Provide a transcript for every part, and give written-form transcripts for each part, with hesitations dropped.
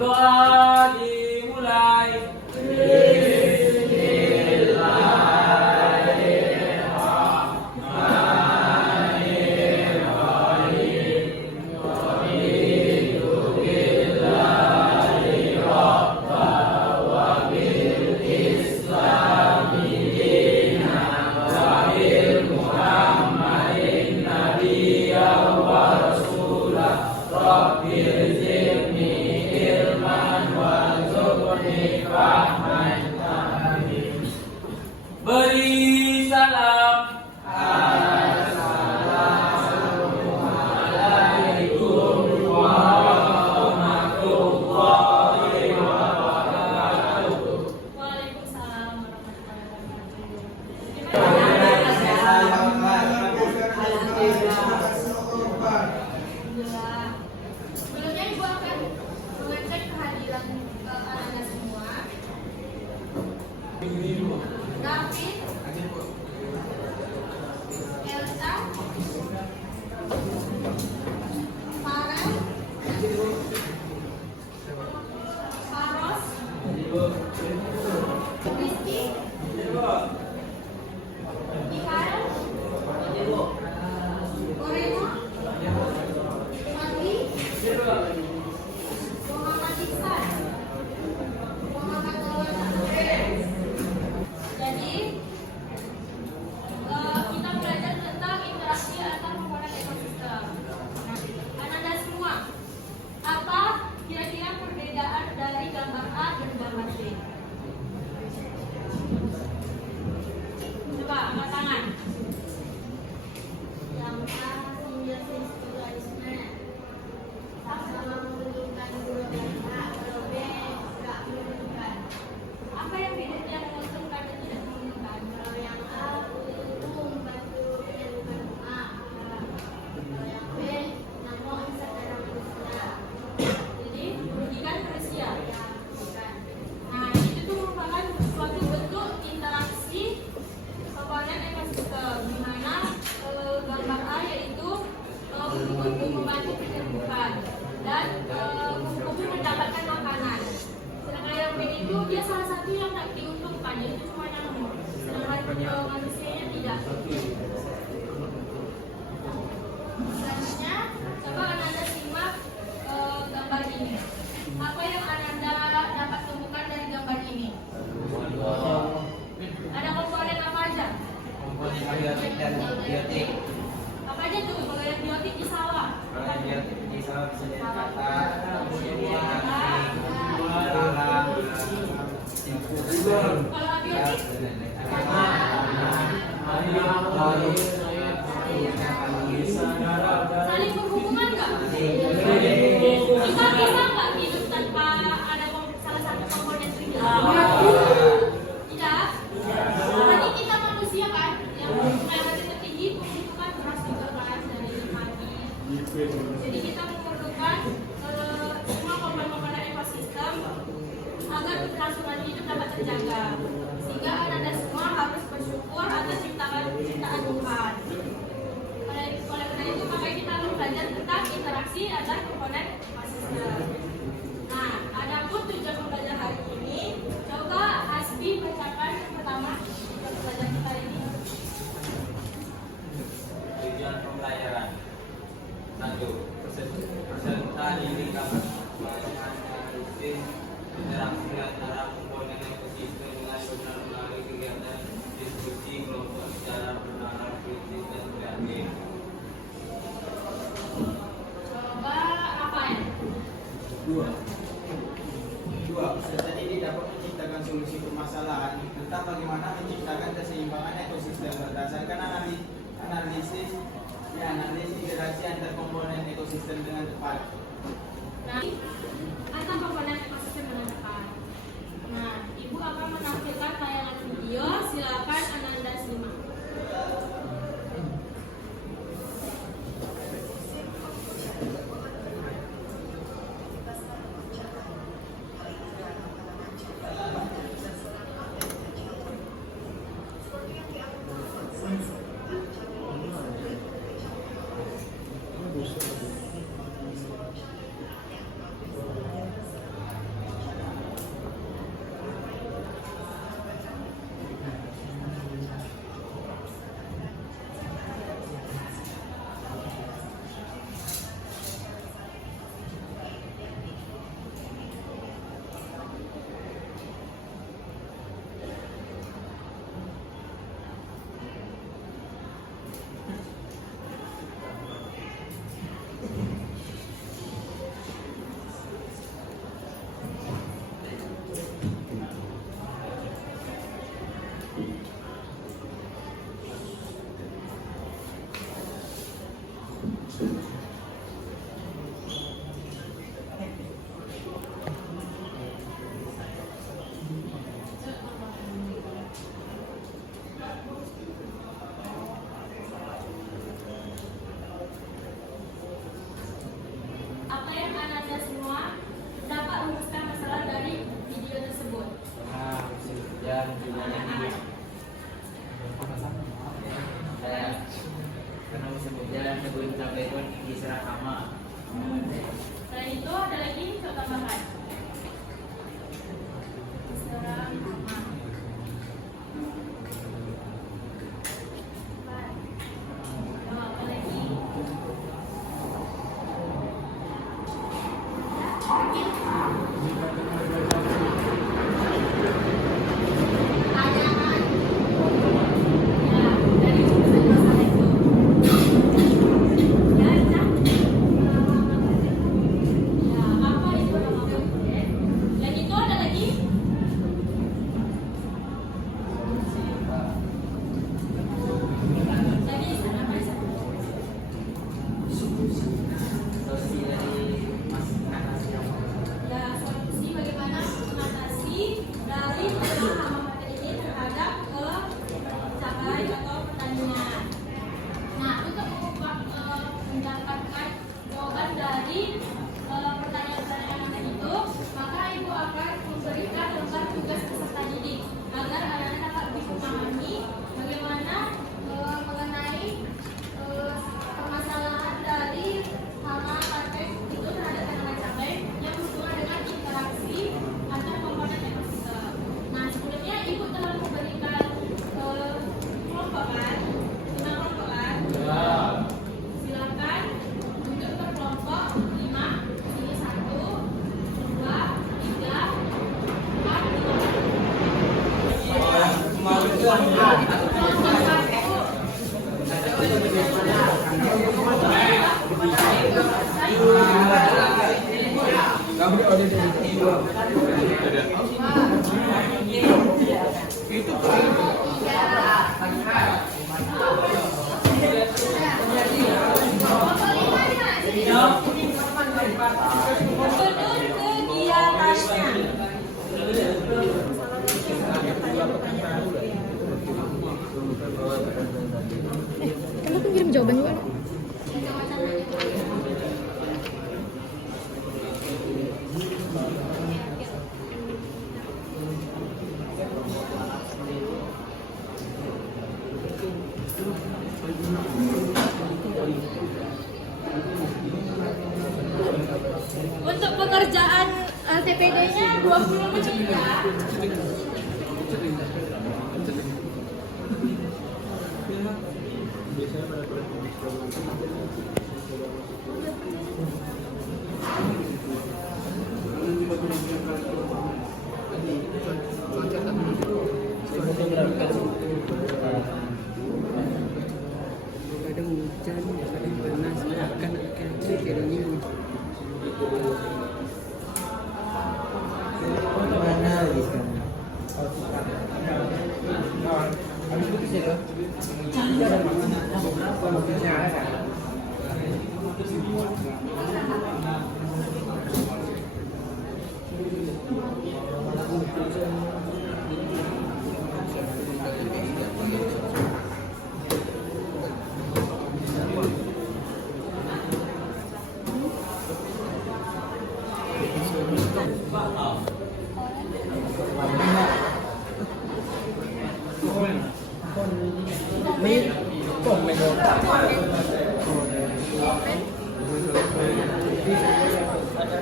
Berdoa dimulai. Beri salam. Assalamualaikum warahmatullahi wabarakatuh. Waalaikumsalam warahmatullahi wabarakatuh. Sebelumnya Ibu akan mengecek kehadiran Anda semua. David, Elsa, Farel, Faros, Rizky, Mikael, Moreno, Fadli, Muhammad Iksan, Muhammad Maulana. Jadi kita belajar tentang interaksi antar komponen ekosistem. Anda semua, apa kira-kira perbedaan dari gambar A dan gambar B? Coba angkat tangan. Yang A simbiosis mutualisme, sama-sama menunjukkan dua-duanya. Kalau B tidak menunjukkan. Apa yang bedanya menguntungkan dan tidak menguntungkan? Kalau yang A itu membantu penyembuhan A. Kalau yang B namun secara manusia. Jadi merugikan manusia. Nah itu tuh merupakan suatu bentuk interaksi komponen ekosistem, di mana gambar A yaitu untuk membantu penyembuhan dan untuk mendapatkan makanan. Sedangkan yang B itu dia salah satu yang tak diuntungkan, yaitu cuma nyamuk. Sedangkan manusianya tidak. Selanjutnya, coba Ananda simak gambar ini. Apa yang Ananda dapat temukan dari gambar ini? Ada komponen apa aja? Komponen abiotik dan biotik. Apa aja tuh? Kalau yang biotik di sawah. Kalau yang biotik di sawah bisa dari kata, tanah, Kalau abiotik? Saling berhubungan nggak? Kita bisa nggak hidup tanpa ada salah satu komponen itu? Tidak. Berarti kita manusia kan, yang lebih tertinggi membutuhkan beras juga kan dari pagi. Jadi kita memerlukan semua komponen ekosistem agar keberlangsungan hidup dapat terjaga. Sehingga Anda semua harus bersyukur atas ciptaan Tuhan. Oleh karena itu maka kita harus belajar tentang interaksi antar komponen ekosistem. Nah, adapun tujuan pembelajaran hari ini, coba Hasbi bacakan pertama tujuan pembelajaran kita ini. tujuan pembelajaran 1. Peserta diri dapat menganalisis interaksi antara komponen ekosistem dengan benar melalui kegiatan diskusi kelompok secara bernalar kritis dan kreatif. Coba Rafael. 2. Peserta ini dapat menciptakan solusi permasalahan tentang bagaimana menciptakan keseimbangan ekosistem berdasarkan analisis interaksi antar komponen ekosistem dengan tepat. Nah, antar komponen ekosistem dengan tepat. Nah, Ibu akan menampilkan tayangan video. Silakan Ananda simak. Apa yang Anda semua dapat rumuskan masalah dari video tersebut? Nah, dan juga karena musim hujan sebelum sampai pun diserah hama. Selain itu ada lagi untuk tambahan. Serang hama. Apa lagi? Ada kan? Ya, dari rumusan masalah itu. Ya, Cak. Ya, apa itu nama presiden? Dan itu ada lagi? Jadi, sana apa sana? Solusi dari mengatasi hama. Ya, solusi bagaimana mengatasi dari masalah hama pada ini terhadap cabai atau pertanian. Nah, untuk mendapatkan jawaban dari pertanyaan-pertanyaan Anda itu, maka Ibu akan memberikan lembar tugas peserta didik agar anak-anak dapat lebih memahami bagaimana mengenai permasalahan dari hama praktek itu terhadap tanaman cabai yang berhubungan dengan interaksi antar komponen ekosistem. Nah, sebelumnya Ibu telah memberikan kelompok kan, 5 kelompok kan? Silakan duduk per kelompok 5, sini 1, 2, 3, 4, 5. Kelompok Kan aku kirim jawaban juga. Untuk pengerjaan TPD-nya 20 menit ya. Kadang hujan, kadang panas, akan kiranya Mana lagi sekarang?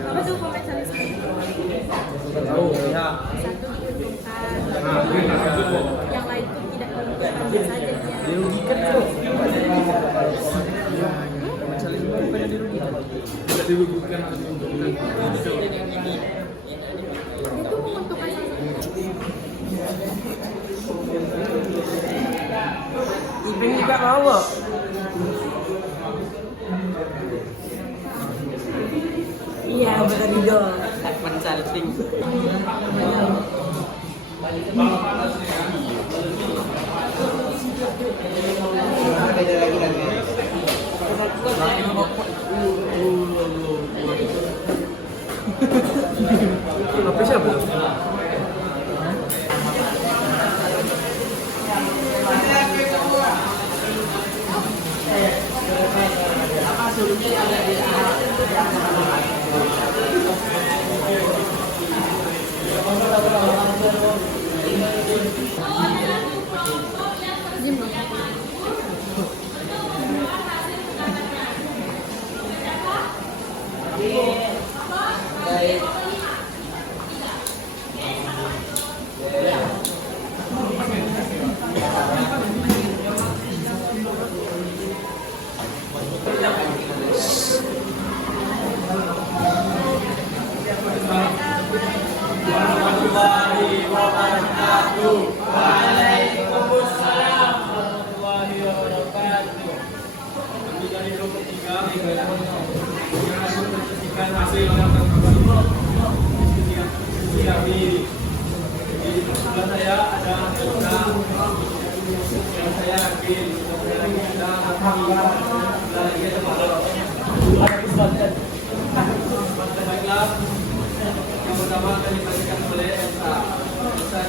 Apa tuh komen salis? Satu diuntungkan, yang lain tuh tidak diuntungkan biasa aja dia. dirugikan tuh. Saling bukan dirugikan. Tidak dirugikan atau diuntungkan. Itu menguntungkan salah satu. Ibing juga mau. Iya, benar juga. Takpan salting. Beda lagi. Apa siapa? warahmatullahi wabarakatuh. Waalaikumsalam warahmatullahi wabarakatuh. Kami dari grup ketiga yang menyaksikan hasil kami di sebelah saya ada yang saya yakin kita baiklah. Yang pertama akan dibacakan oleh Elsa. Elsa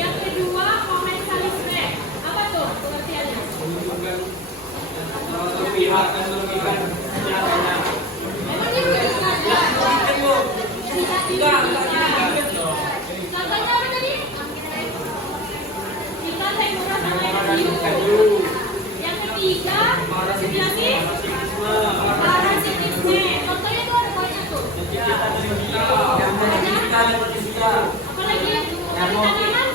yang kedua, komentalisme. Apa tuh pengertiannya? pihak dan merugikan nyatanya. Memang itu contohnya apa tadi? Kita saya merasakan kayu. Yang ketiga, parasitisme. Contohnya itu ada banyak tuh. Apa lagi? Tanaman.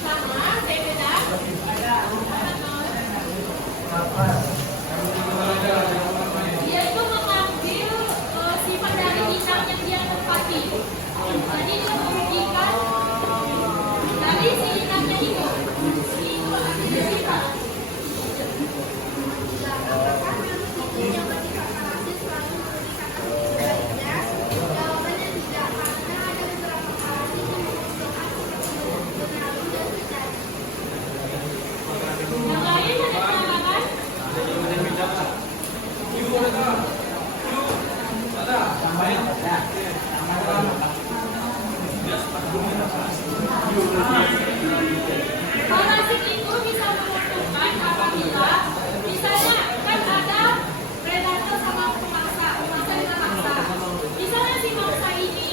Sama, saya beda. Dia itu mengambil sifat dari bintang yang dia tempati. Jadi dia merugikan dari si bintangnya itu. Itu aslinya sifat. Jawabannya tidak, karena ada beberapa parasit yang yang lain ada tambahan? Parasit itu bisa menentukan apabila misalnya kan ada predator sama pemangsa dengan mangsa. Misalnya si mangsa ini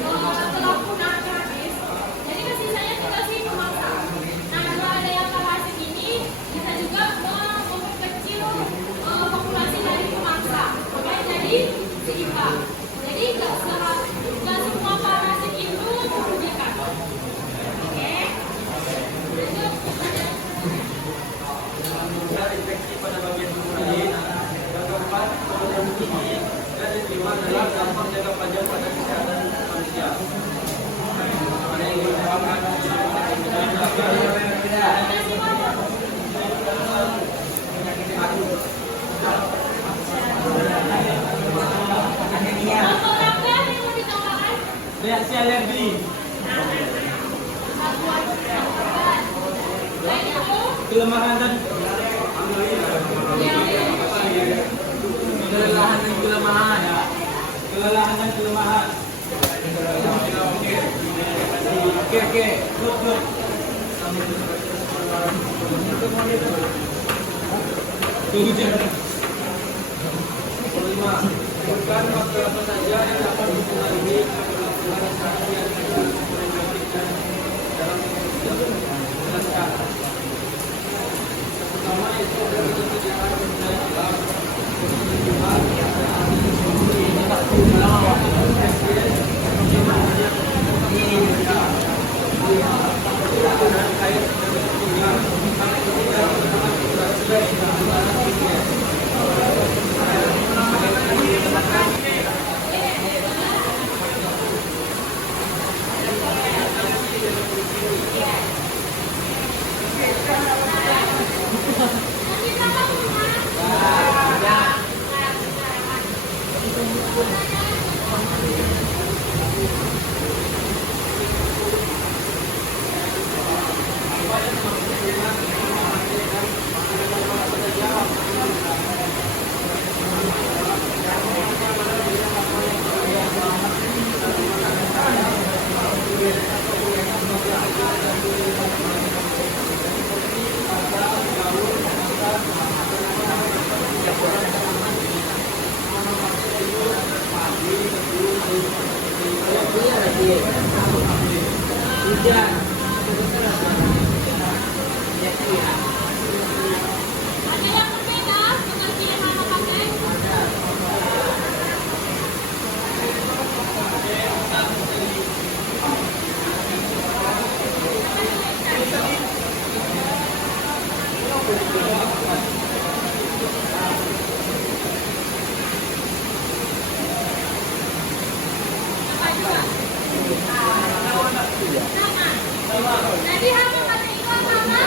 telah punah habis, jadi kan sisanya tinggal si pemangsa. Nah, kalau ada yang parasit ini, kita juga memperkecil populasi dari pemangsa. Makanya jadi seimbang. Jadi nggak semua parasit itu merugikan. Oke? infeksi pada bagian tubuh lain. Yang keempat, kemudian ini dan yang kelima adalah dampak jangka panjang pada kesehatan manusia. Ada yang merupakan Reaksi alergi. Kelemahan dan kelelahan dan kelemahan ya. Kelelahan dan kelemahan. Oke. Good. Kelima, bukan faktor apa saja yang dapat mempengaruhi keberlangsungan transaksi antara komponen grafik dan dalam jelaskan. Pertama itu adalah ketersediaan penggunaan alam, kebutuhan, Ada yang berbeda pengertian mana pakai? Jadi apa kata itu sama?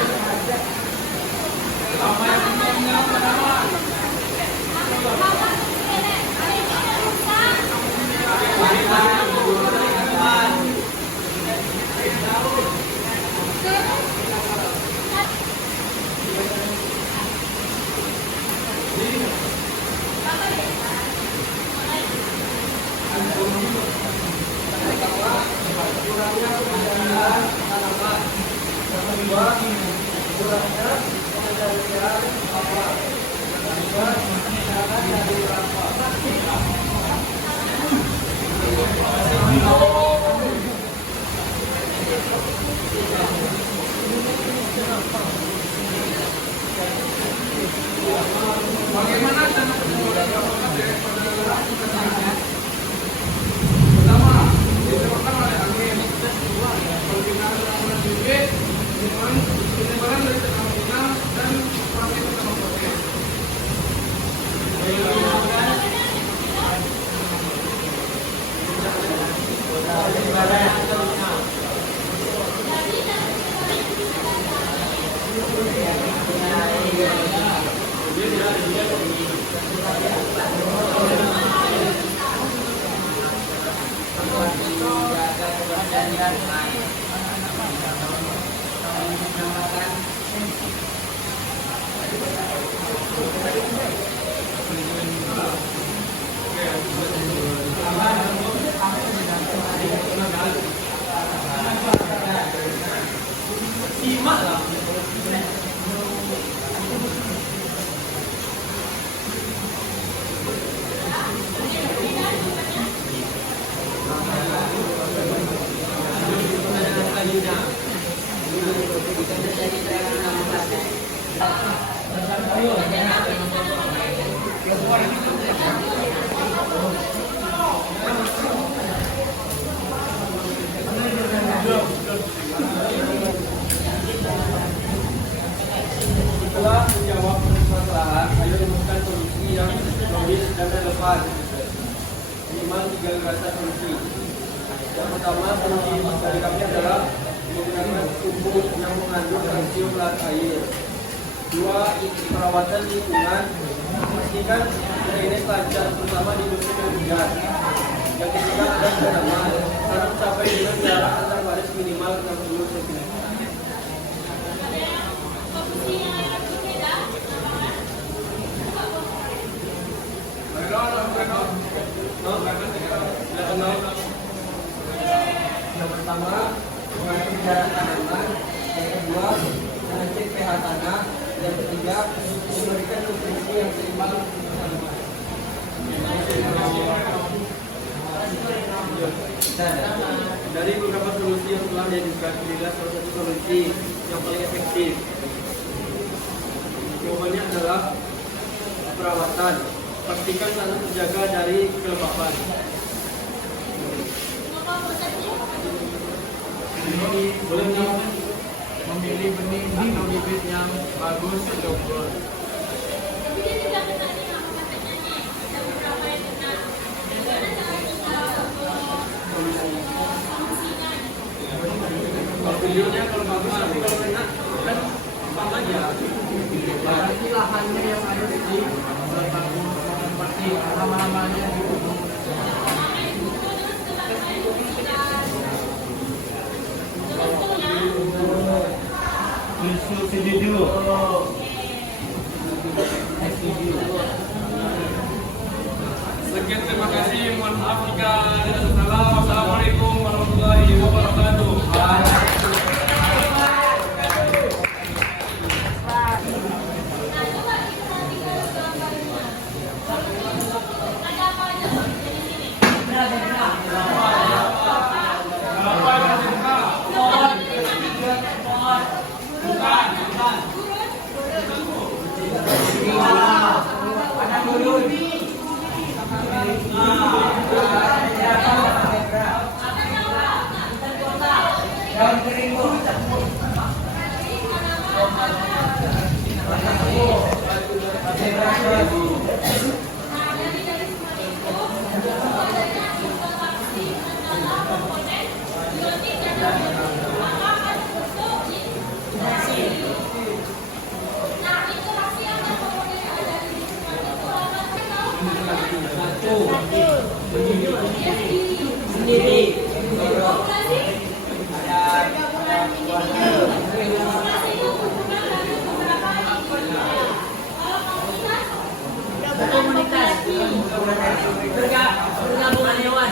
Setelah menjawab permasalahan, ayo rumuskan solusi yang logis dan relevan. Minimal 3 gagasan solusi. Yang pertama, solusi dari kami adalah menggunakan pupuk yang mengandung kalsium lahat air. 2. Perawatan lingkungan, pastikan drainase lancar terutama di musim hujan. Yang ketiga ada tanaman, tanam sampai dengan jarak antar baris minimal 60 cm. Yang pertama, mengatur jarak tanaman. Yang kedua, mengecek pH tanah. Yang ketiga, memberikan nutrisi Dari beberapa solusi yang telah diajukan, inilah salah satu solusi yang paling efektif. Jawabannya adalah perawatan. Pastikan tanah terjaga dari kelembapan. Boleh memilih benih atau bibit yang bagus untuk unggul. Tapi dia tidak kenalnya apa katanya. Ada beberapa yang kenal. Bagaimana cara kita solusinya? Kalau videonya kalau bagus, tapi kalau enak kan gampang aja. Berarti lahannya yang ada di bagus, seperti lama-lamanya gitu. Sekian, terima kasih. Mohon maaf jika ada salah. Wassalamualaikum warahmatullahi wabarakatuh. Bergabungan hewan.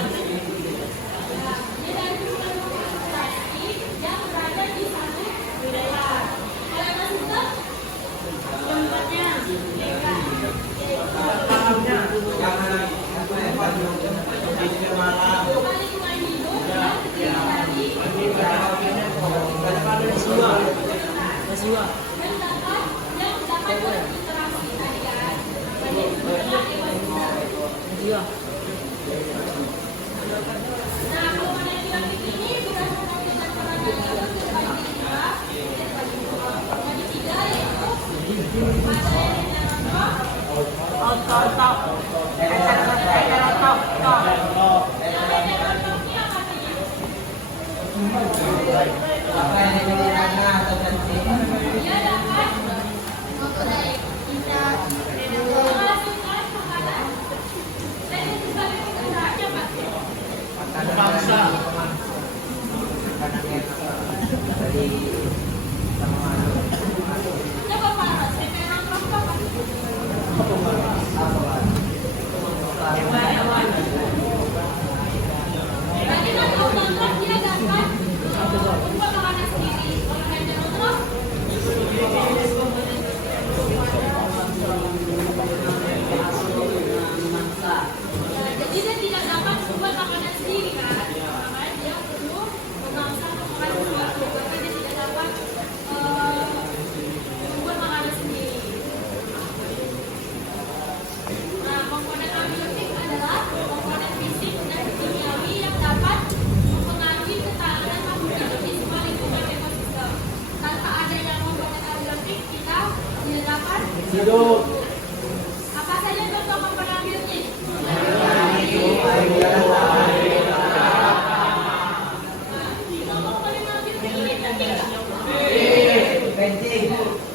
Apa saja contoh komponen biotik?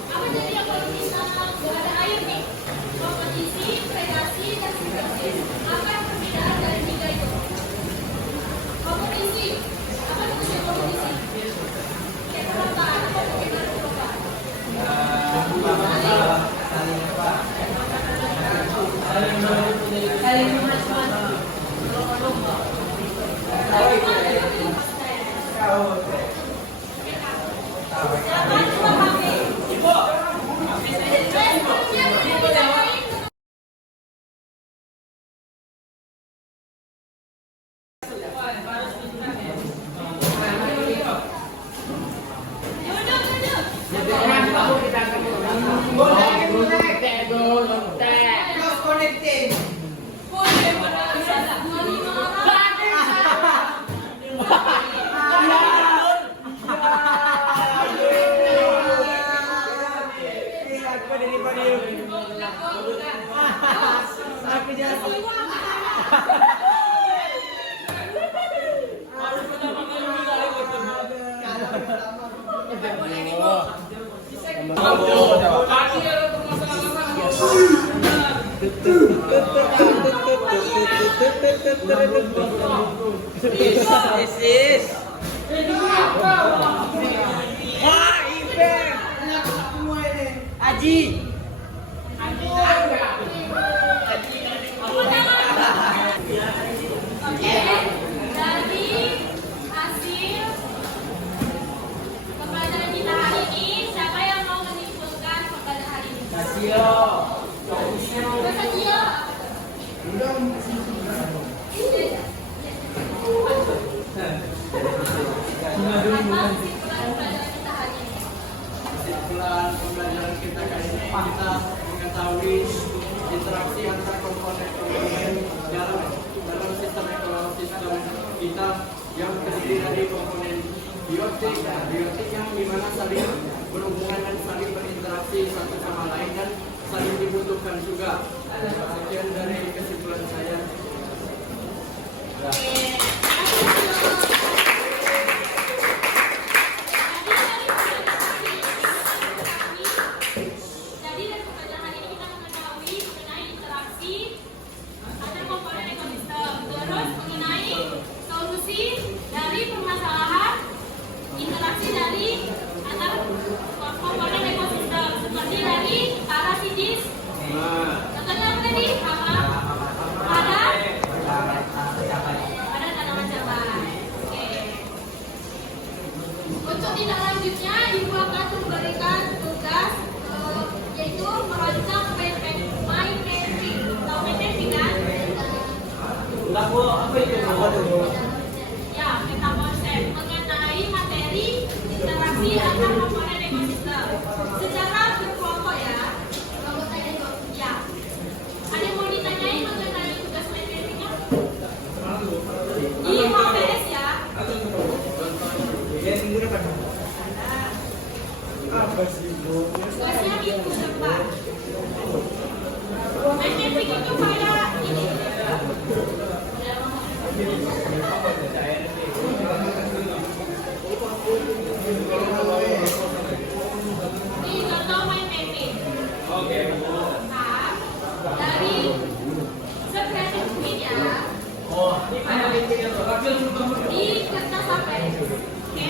Apa jadi yang kalau misalnya nggak ada air nih? Kompetisi, predasi, dan simbiosis. Apa yang perbedaan dari tiga itu? Kompetisi. Apa tujuan kompetisi? Kita nonton. Kita coba. Kaki ada permasalahan. Oke, dari hasil pembelajaran kita hari ini, siapa yang mau menyimpulkan pembelajaran hari ini? Kasio. Kesimpulan pembelajaran kita kali ini kita mengetahui interaksi antar komponen dalam sistem ekosistem kita yang terdiri dari komponen biotik yang dimana saling berhubungan dan saling berinteraksi satu sama lain dan saling dibutuhkan juga. Sekian dari kesimpulan saya. Jadi dari pembelajaran hari ini kita mengetahui mengenai interaksi antar komponen ekosistem, terus mengenai solusi dari permasalahan interaksi dari antar komponen ekosistem seperti dari parasidis. Contohnya apa tadi? Pada tanaman cabai. Oke. Untuk tindak lanjutnya, Ibu akan memberikan tugas yaitu merancang mind mapping. Tahu mind mapping kan? Ya, meta konsep mengenai materi interaksi antar komponen ekosistem secara berkelompok ya. Ya. Ada yang mau ditanyain mengenai tugas mind mappingnya? Di HPS ya. Tugasnya minggu depan. Mind mapping itu kayak ini. Ini contoh mind mapping. Nah, dari sekresi bukit ya. Di kertas apa ya? Oke.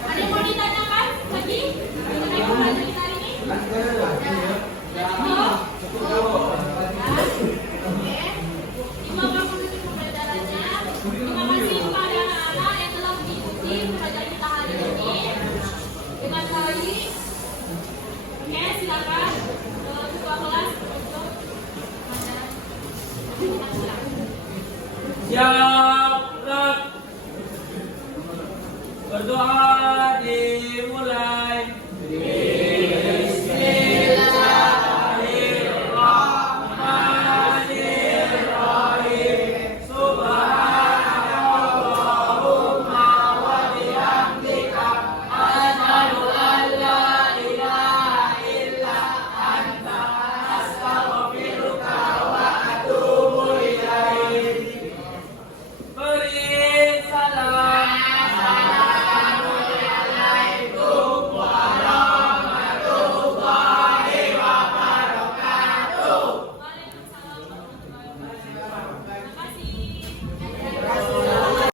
Ada yang mau ditanyakan lagi mengenai pembelajaran kita hari ini? Terima kasih pembelajarannya. Terima kasih kepada anak-anak yang telah mengikuti pembelajaran kita hari ini dengan baik. Oke, silakan ketua kelas untuk pembelajaran. Siap, gerak. Berdoa.